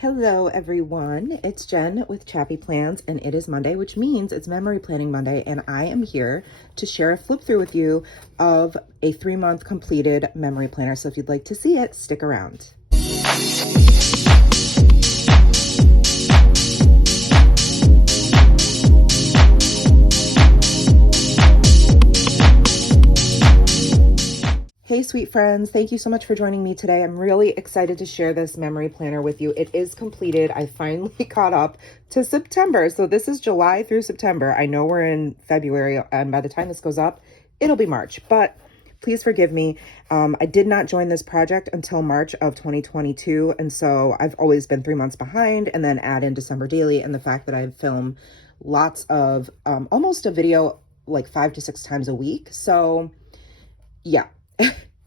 Hello everyone, it's Jen with ChappyPlans and it is Monday, which means it's Memory Planning Monday, and I am here to share a flip through with you of a 3-month completed memory planner. So if you'd like to see it, stick around. Hey sweet friends, thank you so much for joining me today. I'm really excited to share this memory planner with you. It is completed. I finally caught up to September. So this is July through September. I know we're in February, and by the time this goes up, it'll be March, but please forgive me. I did not join this project until March of 2022. And so I've always been 3 months behind, and then add in December daily and the fact that I film lots of, almost a video like 5 to 6 times a week. So yeah.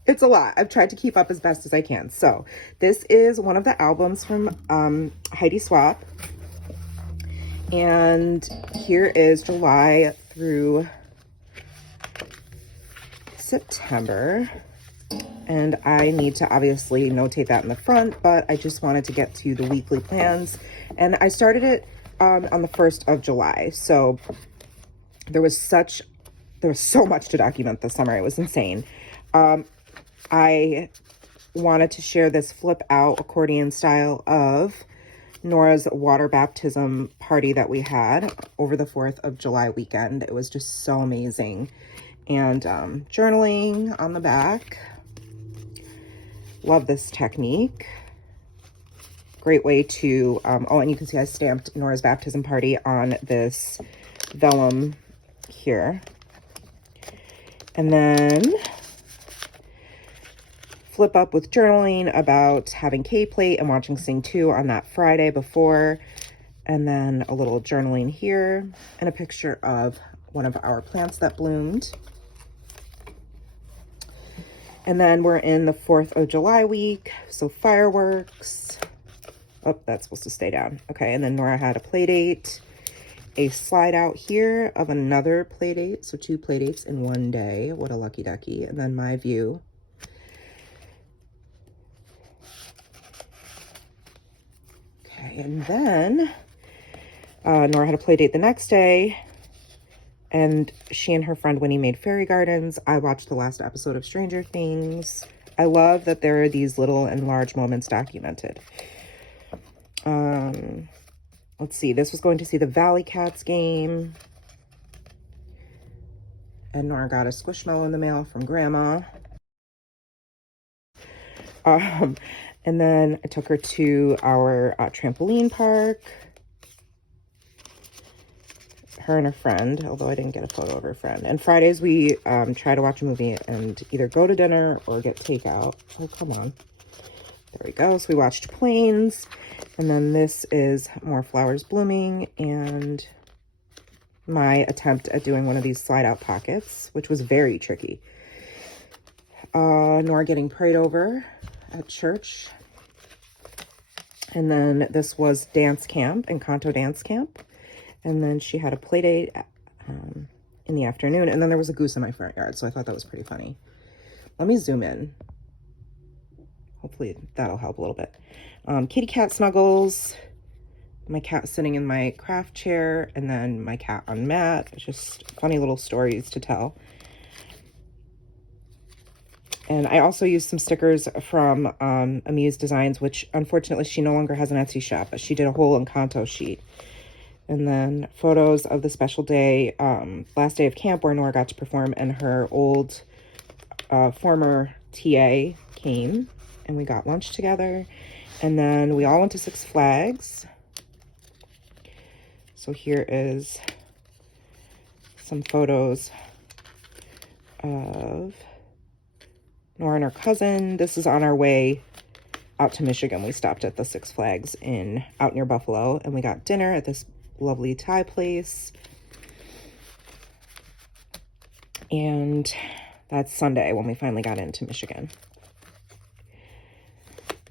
It's a lot. I've tried to keep up as best as I can. So this is one of the albums from Heidi Swap. And here is July through September. And I need to obviously notate that in the front, but I just wanted to get to the weekly plans. And I started it on the 1st of July. So there was so much to document this summer. It was insane. I wanted to share this flip out accordion style of Nora's water baptism party that we had over the 4th of July weekend. It was just so amazing. And journaling on the back. Love this technique. Great way to, oh, and you can see I stamped Nora's baptism party on this vellum here. And then flip up with journaling about having K-Plate and watching Sing 2 on that Friday before. And then a little journaling here and a picture of one of our plants that bloomed. And then we're in the 4th of July week. So fireworks. Oh, that's supposed to stay down. Okay, and then Nora had a play date. A slide out here of another play date. So 2 play dates in one day. What a lucky ducky. And then my view. And then Nora had a play date the next day, and she and her friend Winnie made fairy gardens. I watched the last episode of Stranger Things. I love that there are these little and large moments documented. Let's see, this was going to see the Valley Cats game, and Nora got a Squishmallow in the mail from Grandma. And then I took her to our trampoline park. Her and her friend, although I didn't get a photo of her friend. And Fridays we try to watch a movie and either go to dinner or get takeout. Oh, come on. There we go. So we watched Planes. And then this is more flowers blooming and my attempt at doing one of these slide out pockets, which was very tricky. Nora getting prayed over at church. And then this was dance camp and Canto dance camp. And then she had a play date in the afternoon. And then there was a goose in my front yard. So I thought that was pretty funny. Let me zoom in. Hopefully that'll help a little bit. Kitty cat snuggles. My cat sitting in my craft chair. And then my cat on mat. It's just funny little stories to tell. And I also used some stickers from Amuse Designs, which unfortunately she no longer has an Etsy shop, but she did a whole Encanto sheet. And then photos of the special day, last day of camp where Nora got to perform, and her old former TA came and we got lunch together. And then we all went to Six Flags. So here is some photos of Nora and her cousin. This is on our way out to Michigan. We stopped at the Six Flags out near Buffalo, and we got dinner at this lovely Thai place. And that's Sunday when we finally got into Michigan.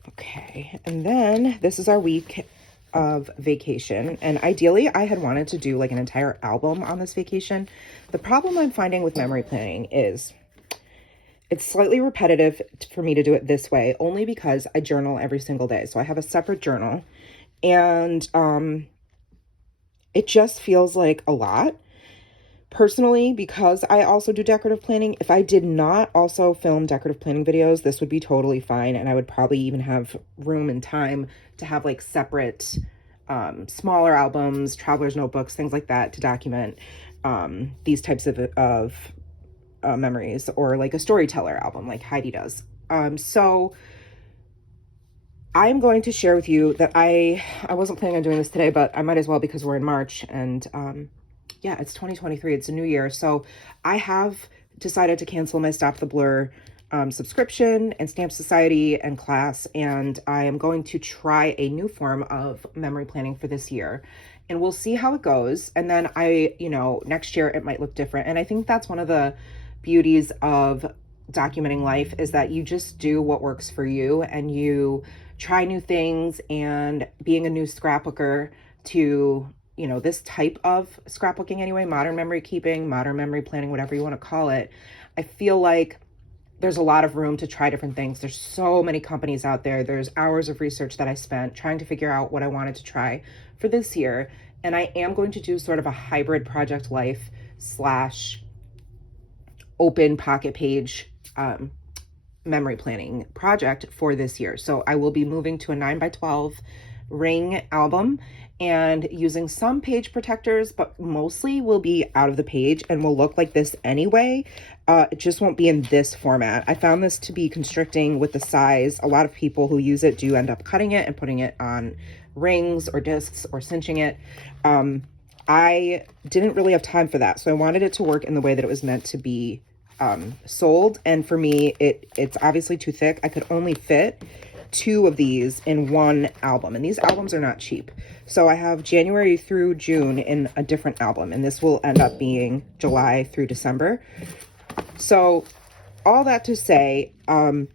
Okay, and then this is our week of vacation. And ideally, I had wanted to do like an entire album on this vacation. The problem I'm finding with memory planning is It's slightly repetitive for me to do it this way, only because I journal every single day. So I have a separate journal, and it just feels like a lot. Personally, because I also do decorative planning, if I did not also film decorative planning videos, this would be totally fine. And I would probably even have room and time to have like separate smaller albums, traveler's notebooks, things like that to document these types of memories, or like a storyteller album like Heidi does. So I'm going to share with you that I wasn't planning on doing this today, but I might as well because we're in March, and yeah, it's 2023. It's a new year. So I have decided to cancel my Stop the Blur subscription and Stamp Society and class, and I am going to try a new form of memory planning for this year. And we'll see how it goes. And then next year it might look different. And I think that's one of the beauties of documenting life, is that you just do what works for you, and you try new things. And being a new scrapbooker to this type of scrapbooking anyway, modern memory keeping, modern memory planning, whatever you want to call it, I feel like there's a lot of room to try different things. There's so many companies out there. There's hours of research that I spent trying to figure out what I wanted to try for this year. And I am going to do sort of a hybrid project life / open pocket page memory planning project for this year. So I will be moving to a 9x12 ring album and using some page protectors, but mostly will be out of the page and will look like this anyway. It just won't be in this format. I found this to be constricting with the size. A lot of people who use it do end up cutting it and putting it on rings or discs or cinching it. I didn't really have time for that, so I wanted it to work in the way that it was meant to be sold. And for me, it's obviously too thick. I could only fit 2 of these in one album, and these albums are not cheap. So I have January through June in a different album, and this will end up being July through December. So all that to say, my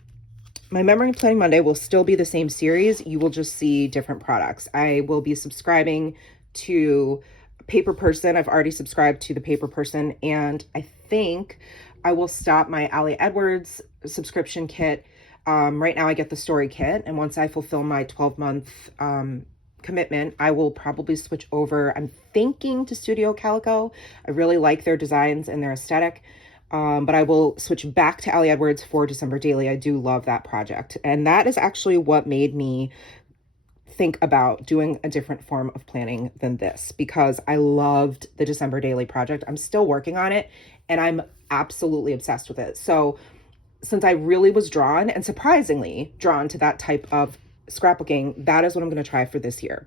Memory Planning Monday will still be the same series. You will just see different products. I will be subscribing to Paper Person. I've already subscribed to the Paper Person, and I think I will stop my Ali Edwards subscription kit. Right now I get the story kit, and once I fulfill my 12-month commitment, I will probably switch over. I'm thinking to Studio Calico. I really like their designs and their aesthetic, but I will switch back to Ali Edwards for December Daily. I do love that project, and that is actually what made me think about doing a different form of planning than this, because I loved the December Daily project. I'm still working on it, and I'm absolutely obsessed with it. So since I really was drawn, and surprisingly drawn, to that type of scrapbooking, that is what I'm going to try for this year.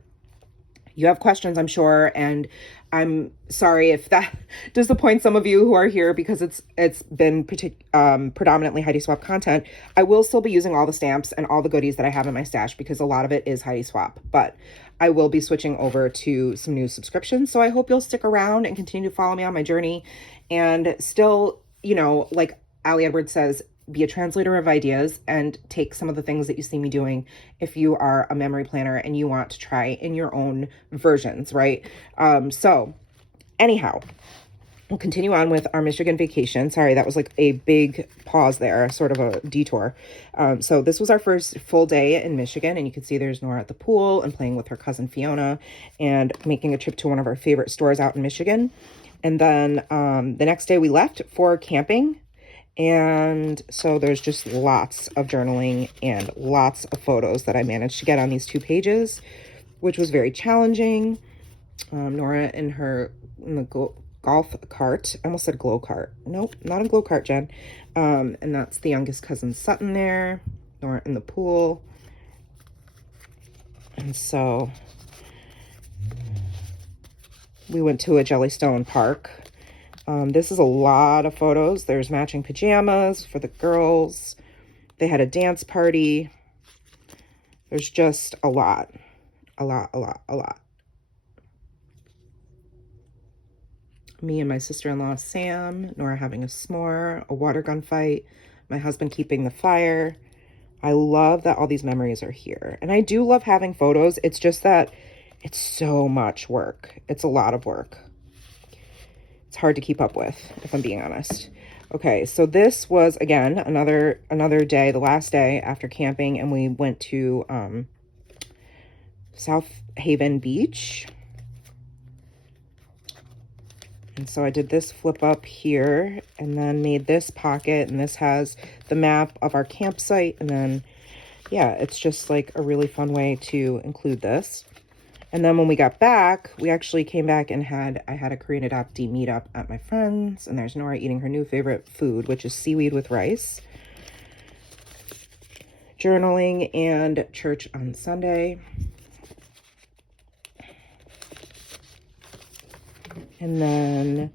You have questions, I'm sure, and I'm sorry if that disappoints some of you who are here, because it's been predominantly Heidi Swap content. I will still be using all the stamps and all the goodies that I have in my stash, because a lot of it is Heidi Swap, but I will be switching over to some new subscriptions. So I hope you'll stick around and continue to follow me on my journey, and still, like Ali Edwards says, be a translator of ideas and take some of the things that you see me doing if you are a memory planner and you want to try in your own versions, right? So anyhow, we'll continue on with our Michigan vacation. Sorry, that was like a big pause there, sort of a detour. So this was our first full day in Michigan, and you can see there's Nora at the pool and playing with her cousin Fiona and making a trip to one of our favorite stores out in Michigan. And then the next day we left for camping. And so there's just lots of journaling and lots of photos that I managed to get on these 2 pages, which was very challenging. Nora in the golf cart. I almost said glow cart. Nope, not a glow cart, Jen. And that's the youngest cousin Sutton there. Nora in the pool. And so we went to a Jellystone park. This is a lot of photos. There's matching pajamas for the girls. They had a dance party. There's just a lot. Me and my sister-in-law, Sam, Nora having a s'more, a water gun fight, my husband keeping the fire. I love that all these memories are here. And I do love having photos. It's just that it's so much work. It's a lot of work. It's hard to keep up with, if I'm being honest. Okay, so this was, again, another day, the last day after camping, and we went to South Haven Beach. And so I did this flip up here and then made this pocket, and this has the map of our campsite. And then, yeah, it's just like a really fun way to include this. And then when we got back, we actually came back and I had a Korean adoptee meetup at my friend's, and there's Nora eating her new favorite food, which is seaweed with rice. Journaling and church on Sunday. And then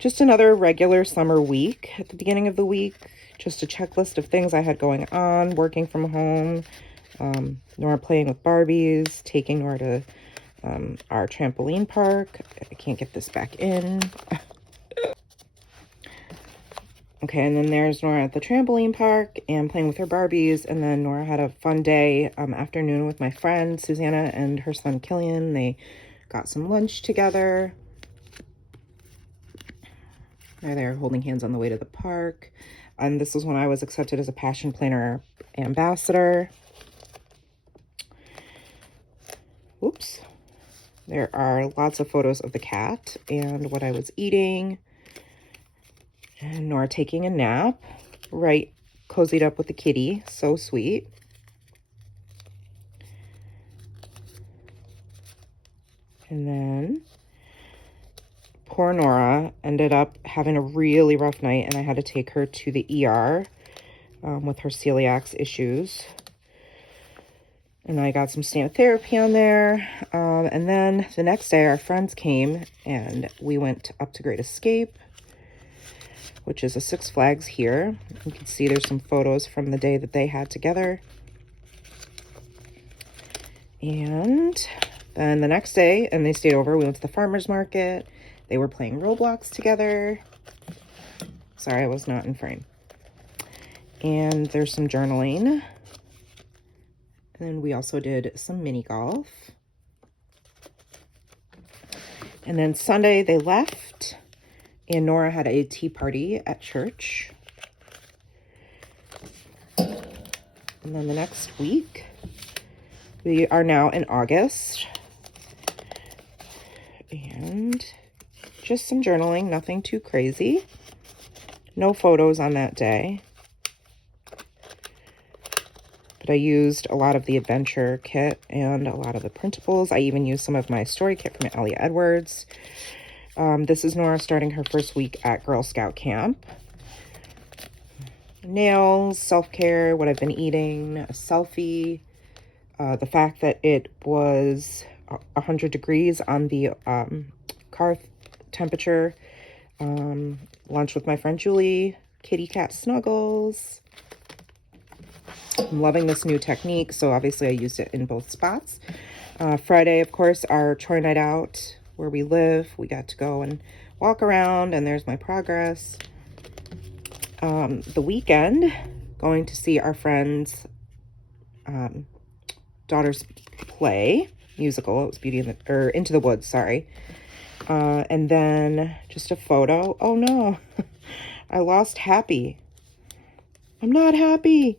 just another regular summer week at the beginning of the week. Just a checklist of things I had going on, working from home. Nora playing with Barbies, taking Nora to our trampoline park. I can't get this back in. Okay, and then there's Nora at the trampoline park and playing with her Barbies. And then Nora had a fun day, afternoon with my friend Susanna and her son Killian. They got some lunch together. They're there holding hands on the way to the park. And this is when I was accepted as a Passion Planner ambassador. Oops. There are lots of photos of the cat and what I was eating. And Nora taking a nap. Right, cozied up with the kitty. So sweet. And then poor Nora ended up having a really rough night, and I had to take her to the ER with her celiac issues. And I got some stamp therapy on there. And then the next day, our friends came, and we went up to Great Escape, which is a Six Flags here. You can see there's some photos from the day that they had together. And then the next day, and they stayed over, we went to the farmer's market. They were playing Roblox together. Sorry, I was not in frame. And there's some journaling. And then we also did some mini golf. And then Sunday they left, and Nora had a tea party at church. And then the next week, we are now in August. And just some journaling, nothing too crazy. No photos on that day. But I used a lot of the adventure kit and a lot of the printables. I even used some of my story kit from Ellie Edwards. This is Nora starting her first week at Girl Scout camp. Nails, self-care, what I've been eating, a selfie. The fact that it was 100 degrees on the car temperature. Lunch with my friend Julie. Kitty cat snuggles. I'm loving this new technique, so obviously I used it in both spots. Friday, of course, our chore night out where we live. We got to go and walk around, and there's my progress. The weekend, going to see our friend's daughter's play, musical. It was Into the Woods, sorry. And then just a photo. Oh no, I lost Happy. I'm not happy.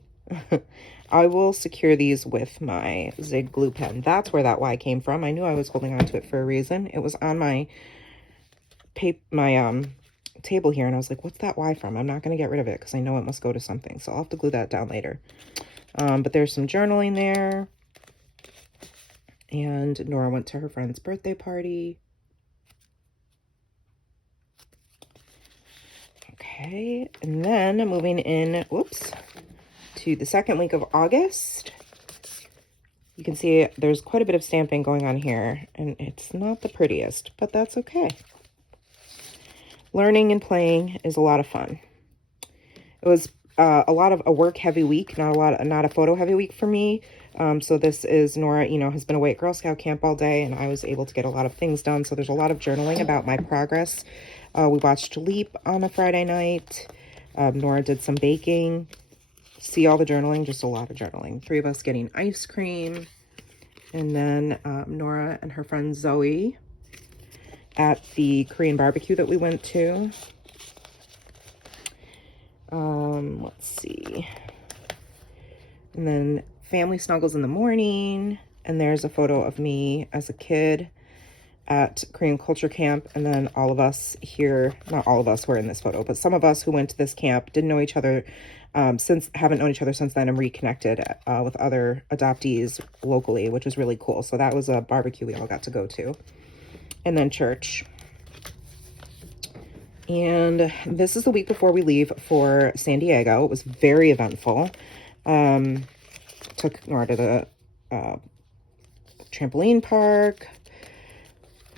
I will secure these with my Zig glue pen. That's where that Y came from. I knew I was holding on to it for a reason. It was on my table here, and I was like, what's that Y from? I'm not going to get rid of it because I know it must go to something. So I'll have to glue that down later. But there's some journaling there. And Nora went to her friend's birthday party. Okay, and then moving in, whoops, to the second week of August. You can see there's quite a bit of stamping going on here, and it's not the prettiest, but that's okay. Learning and playing is a lot of fun. It was a lot of a work-heavy week, not a photo-heavy week for me. So this is Nora, has been away at Girl Scout camp all day, and I was able to get a lot of things done. So there's a lot of journaling about my progress. We watched Leap on a Friday night. Nora did some baking. See all the journaling, just a lot of journaling. 3 of us getting ice cream. And then Nora and her friend Zoe at the Korean barbecue that we went to. Let's see. And then family snuggles in the morning. And there's a photo of me as a kid at Korean Culture Camp. And then all of us here, not all of us were in this photo, but some of us who went to this camp didn't know each other haven't known each other since then, and reconnected with other adoptees locally, which is really cool. So that was a barbecue we all got to go to. And then church. And this is the week before we leave for San Diego. It was very eventful. Took Nora to the trampoline park,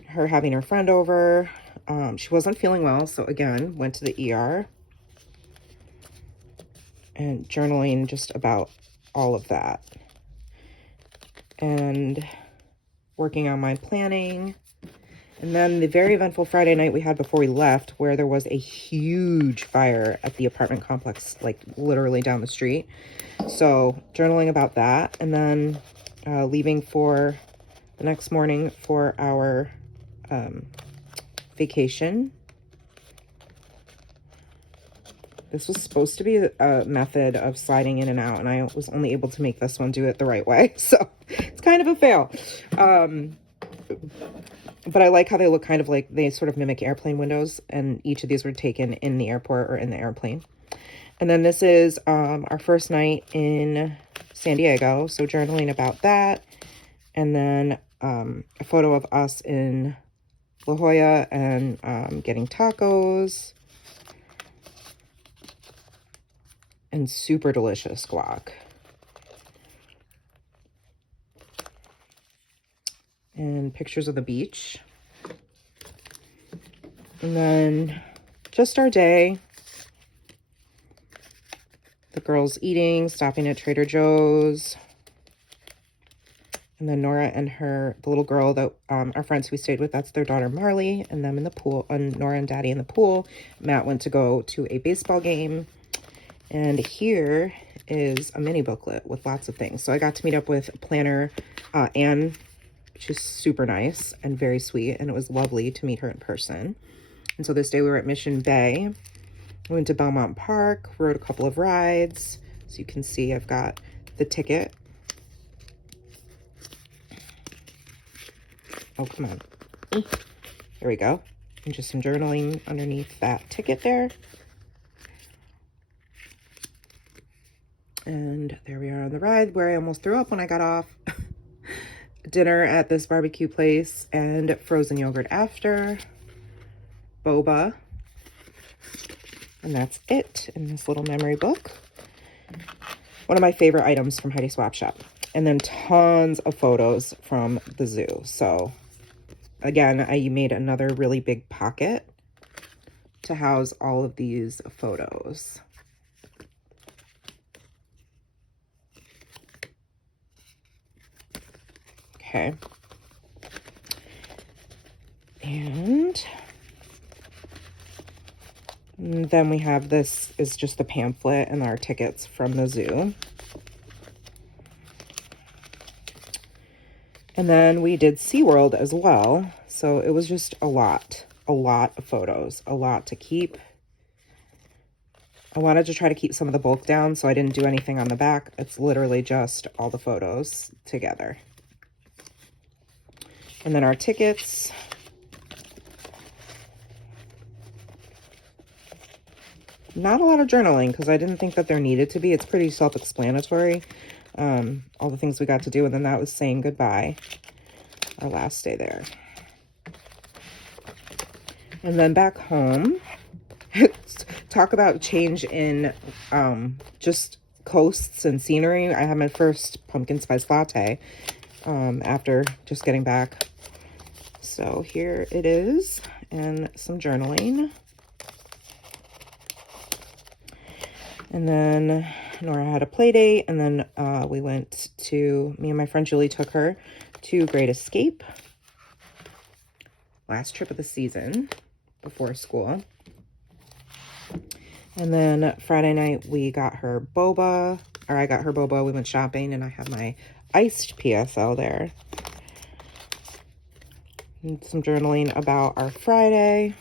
her having her friend over. She wasn't feeling well, so again, went to the ER. And journaling just about all of that. And working on my planning. And then the very eventful Friday night we had before we left, where there was a huge fire at the apartment complex, like literally down the street. So journaling about that, and then leaving for the next morning for our vacation. This was supposed to be a method of sliding in and out, and I was only able to make this one do it the right way. So it's kind of a fail. But I like how they look kind of like, they sort of mimic airplane windows, and each of these were taken in the airport or in the airplane. And then this is our first night in San Diego, so journaling about that. And then a photo of us in La Jolla and getting tacos. And super delicious guac. And pictures of the beach. And then just our day. The girls eating, stopping at Trader Joe's. And then Nora and the little girl that our friends we stayed with, that's their daughter Marley, and them in the pool, and Nora and Daddy in the pool. Matt went to go to a baseball game. And here is a mini booklet with lots of things. So I got to meet up with planner Anne. She's super nice and very sweet, and it was lovely to meet her in person. And so this day we were at Mission Bay. We went to Belmont Park, rode a couple of rides. So you can see I've got the ticket. Oh, come on. There we go. And just some journaling underneath that ticket there. And there we are on the ride, where I almost threw up when I got off. Dinner at this barbecue place and frozen yogurt after. Boba. And that's it in this little memory book. One of my favorite items from Heidi Swap Shop. And then tons of photos from the zoo. So again, I made another really big pocket to house all of these photos. Okay. And then we have, this is just the pamphlet and our tickets from the zoo. And then we did SeaWorld as well. So it was just a lot of photos, a lot to keep. I wanted to try to keep some of the bulk down, so I didn't do anything on the back. It's literally just all the photos together. And then our tickets. Not a lot of journaling, because I didn't think that there needed to be. It's pretty self-explanatory. All the things we got to do, and then that was saying goodbye. Our last day there. And then back home, talk about change in just coasts and scenery. I had my first pumpkin spice latte after just getting back. So here it is, and some journaling. And then Nora had a play date, and then me and my friend Julie took her to Great Escape. Last trip of the season before school. And then Friday night we got her boba, or I got her boba. We went shopping, and I had my iced PSL there. And some journaling about our Friday.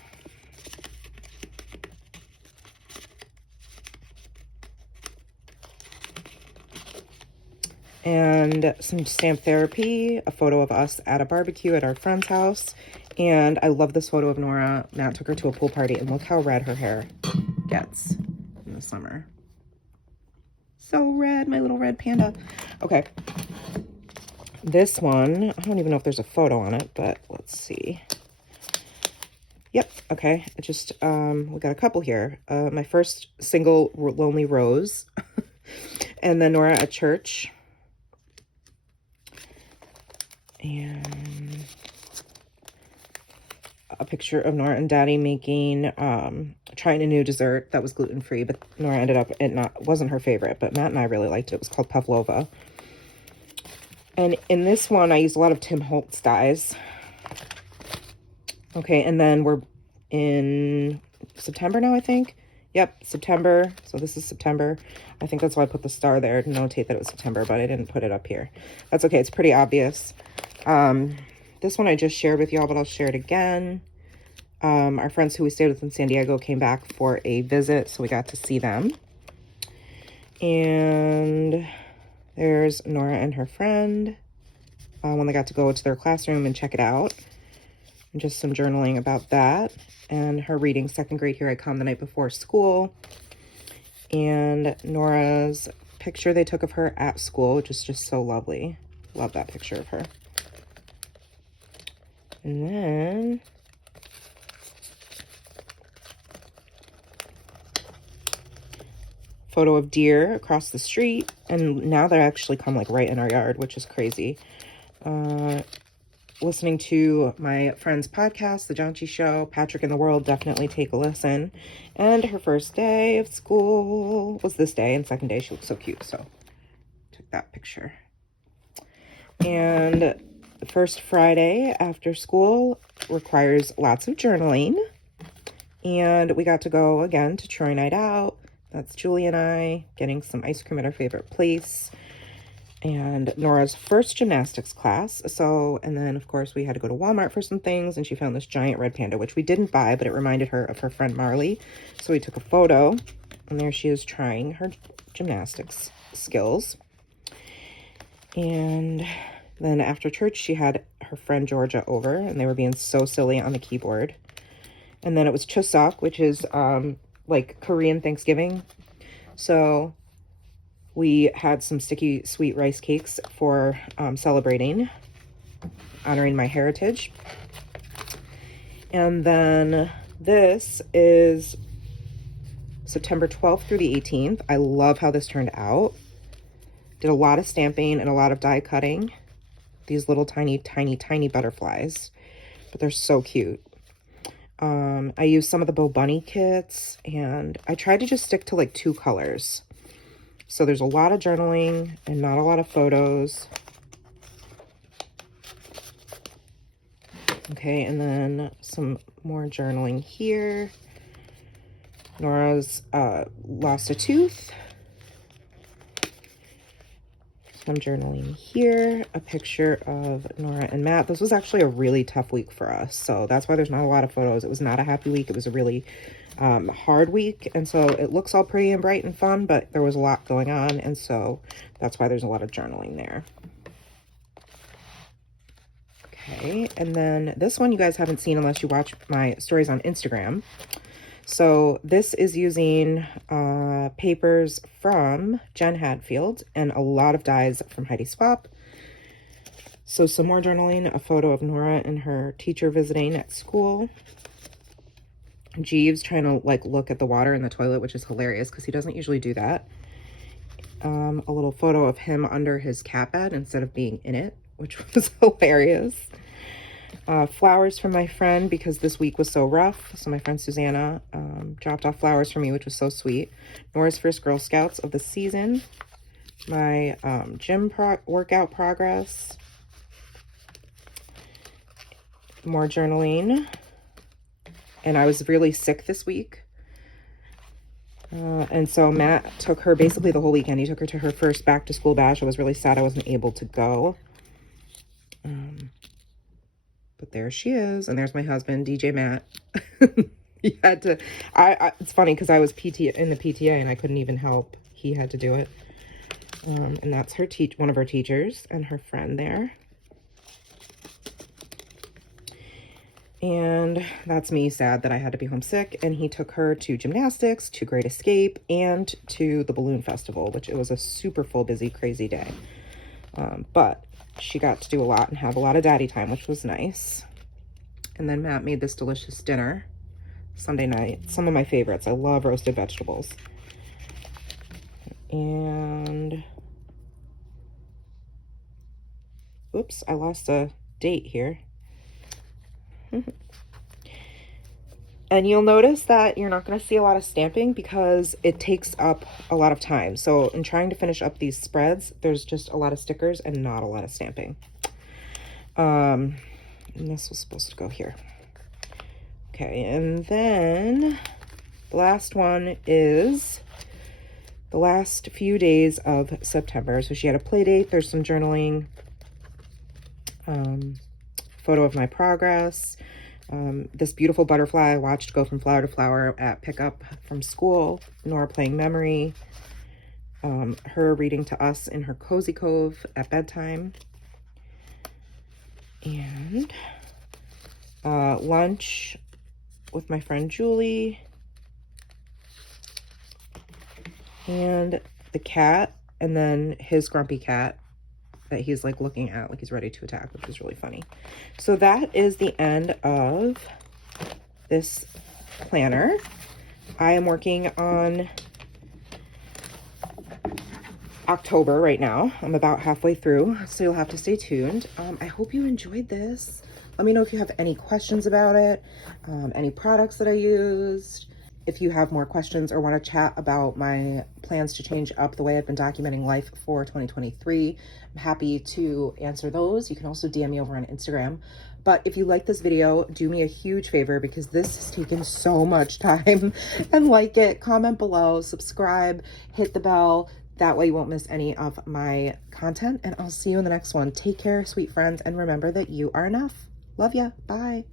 and some stamp therapy, a photo of us at a barbecue at our friend's house. And I love this photo of Nora. Matt took her to a pool party, and look how red her hair gets in the summer. So red, my little red panda. Okay. This one, I don't even know if there's a photo on it, but let's see. Yep, okay. It just, we got a couple here. My first single Lonely Rose. And then Nora at church. And a picture of Nora and Daddy making, trying a new dessert that was gluten-free, but Nora ended up, wasn't her favorite, but Matt and I really liked it. It was called pavlova. And in this one, I used a lot of Tim Holtz dyes. Okay, and then we're in September now, I think. Yep, September. So this is September. I think that's why I put the star there to notate that it was September, but I didn't put it up here. That's okay. It's pretty obvious. This one I just shared with y'all, but I'll share it again. Our friends who we stayed with in San Diego came back for a visit, so we got to see them. And there's Nora and her friend when they got to go to their classroom and check it out. And just some journaling about that. And her reading second grade Here I Come the night before school. And Nora's picture they took of her at school, which is just so lovely. Love that picture of her. And then photo of deer across the street. And now they actually come like right in our yard, which is crazy. Listening to my friend's podcast, The Jonchi Show, Patrick in the World, definitely take a listen. And her first day of school was this day, and second day she looked so cute, so took that picture. And the first Friday after school requires lots of journaling. And we got to go again to Troy Night Out. That's Julie and I getting some ice cream at our favorite place. And Nora's first gymnastics class. So, and then of course we had to go to Walmart for some things, and she found this giant red panda, which we didn't buy, but it reminded her of her friend Marley. So we took a photo, and there she is trying her gymnastics skills. And then after church, she had her friend Georgia over, and they were being so silly on the keyboard. And then it was Chuseok, which is like Korean Thanksgiving. So we had some sticky sweet rice cakes for celebrating, honoring my heritage. And then this is September 12th through the 18th. I love how this turned out. Did a lot of stamping and a lot of die cutting. These little tiny, tiny, tiny butterflies, but they're so cute. I used some of the Bo Bunny kits, and I tried to just stick to like 2 colors. So there's a lot of journaling and not a lot of photos. Okay, and then some more journaling here. Nora's lost a tooth. Some journaling here. A picture of Nora and Matt. This was actually a really tough week for us, so that's why there's not a lot of photos. It was not a happy week. It was a really hard week, and so it looks all pretty and bright and fun, but there was a lot going on, and so that's why there's a lot of journaling there. Okay, and then this one you guys haven't seen unless you watch my stories on Instagram. So this is using papers from Jen Hadfield and a lot of dies from Heidi Swap. So some more journaling, a photo of Nora and her teacher visiting at school. Jeeves trying to like look at the water in the toilet, which is hilarious because he doesn't usually do that. A little photo of him under his cat bed instead of being in it, which was hilarious. Flowers from my friend because this week was so rough. So my friend Susanna dropped off flowers for me, which was so sweet. Nora's first Girl Scouts of the season. My gym workout progress. More journaling. And I was really sick this week. And so Matt took her basically the whole weekend. He took her to her first back to school bash. I was really sad I wasn't able to go. But there she is. And there's my husband, DJ Matt. He had to, it's funny because I was in the PTA and I couldn't even help. He had to do it. And that's her one of her teachers and her friend there. And that's me sad that I had to be homesick. And he took her to gymnastics, to Great Escape, and to the balloon festival, which it was a super full, busy, crazy day. But she got to do a lot and have a lot of daddy time, which was nice. And then Matt made this delicious dinner Sunday night. Some of my favorites. I love roasted vegetables. And oops, I lost a date here. And you'll notice that you're not going to see a lot of stamping because it takes up a lot of time. So in trying to finish up these spreads, there's just a lot of stickers and not a lot of stamping. And this was supposed to go here. Okay, and then the last one is the last few days of September. So she had a play date. There's some journaling, photo of my progress. This beautiful butterfly I watched go from flower to flower at pickup from school. Nora playing memory. Her reading to us in her cozy cove at bedtime. And lunch with my friend Julie. And the cat, and then his grumpy cat that he's like looking at like he's ready to attack, which is really funny. So that is the end of this planner. I am working on October right now. I'm about halfway through, so you'll have to stay tuned. I hope you enjoyed this. Let me know if you have any questions about it, any products that I used. If you have more questions or want to chat about my plans to change up the way I've been documenting life for 2023, I'm happy to answer those. You can also DM me over on Instagram. But if you like this video, do me a huge favor because this has taken so much time, and like it, comment below, subscribe, hit the bell. That way you won't miss any of my content, and I'll see you in the next one. Take care, sweet friends, and remember that you are enough. Love ya. Bye.